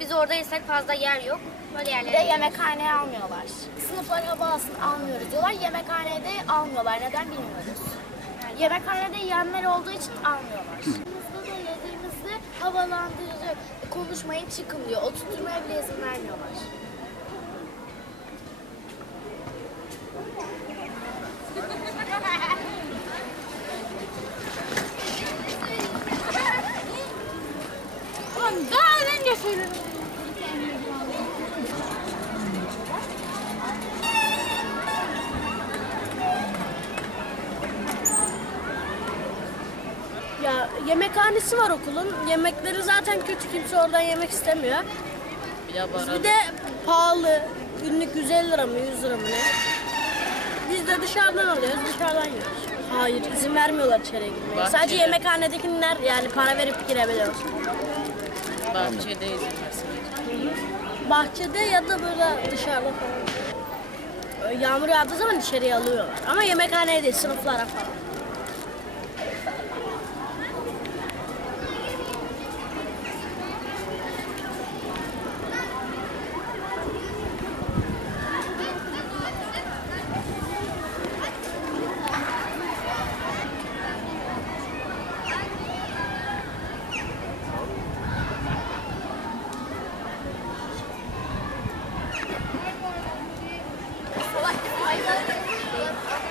Biz oradaysak fazla yer yok. Böyle Bir de yerlere yemekhaneye almıyorlar. Sınıflar hava alsın almıyoruz diyorlar. Yemekhanede almıyorlar. Neden bilmiyoruz. Yemekhanede yiyenler olduğu için almıyorlar. Yediğimizde de yediğimizde havalandırıcı konuşmayın çıkın diyor. Oturtmaya bile izin vermiyorlar. Daha önce söyledim. Ya yemekhanesi var okulun. Yemekleri zaten kötü. Kimse oradan yemek istemiyor. Bir de pahalı. Günlük 150 lira mı 100 lira mı ne? Biz de dışarıdan alıyoruz, dışarıdan yiyoruz. Hayır, izin vermiyorlar içeriye girmeye. Sadece yemekhanedekiler yani para verip girebiliyor. Bahçede izin versin. Bahçede ya da böyle dışarıda falan. Yağmur yağdığı zaman içeriye alıyorlar. Ama yemekhaneye değil, sınıflara falan. Okay.